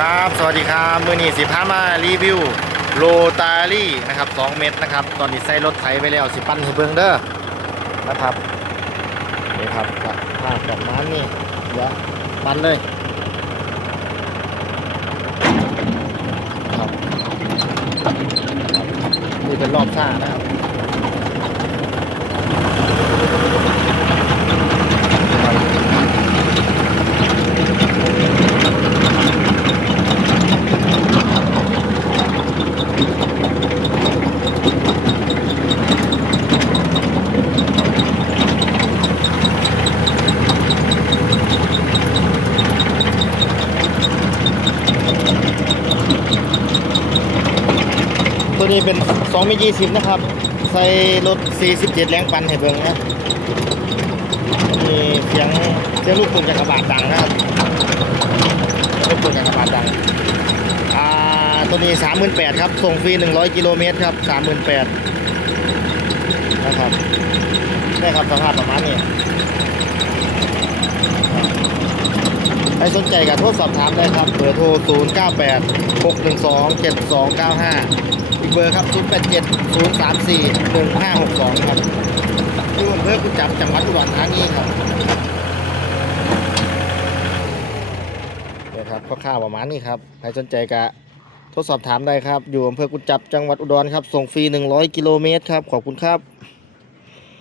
ครับ สวัสดีครับมือนีสิพามารีวิวโรตารี่นะครับ2เม็ดนะครับ ตอนนี้ใส่รถไถไปแล้วสิปั้นให้เบิ่งเด้อนะครับนี่ครับกับภาพแบบนั้นนี่เดี๋ยวปั้นเลยครับนี่เป็นรอบซ่านะครับ ตัวนี้เป็น2มี20นะครับ ใส่รถ 47 แรงปั่นให้เบิ่งนะมีเสียงเสียงลูกปุ่นจากกระบาดดังนะครับลูกปุ่นจากกระบาดดังอ่าตัวนี้ 38,000ครับส่งฟรี 100 กิโลเมตรครับ 38,000นะครับนี่ครับสภาพประมาณนี้ ใครสนใจก็โทรสอบถามได้ครับ เบอร์โทร 0 9 8 6 1 2 7 2 9 5 อีกเบอร์ครับ 0 8 7 0 3 4 1 5 6 2 ครับที่อำเภอกุจจับจังหวัดอุดรธานีครับเนี่ยครับข้าวประมาณนี้ครับ ใครสนใจก็โทรสอบถามได้ครับ อยู่อำเภอกุจจับจังหวัดอุดรครับ ส่งฟรี 100 กิโลเมตรครับ ขอบคุณครับ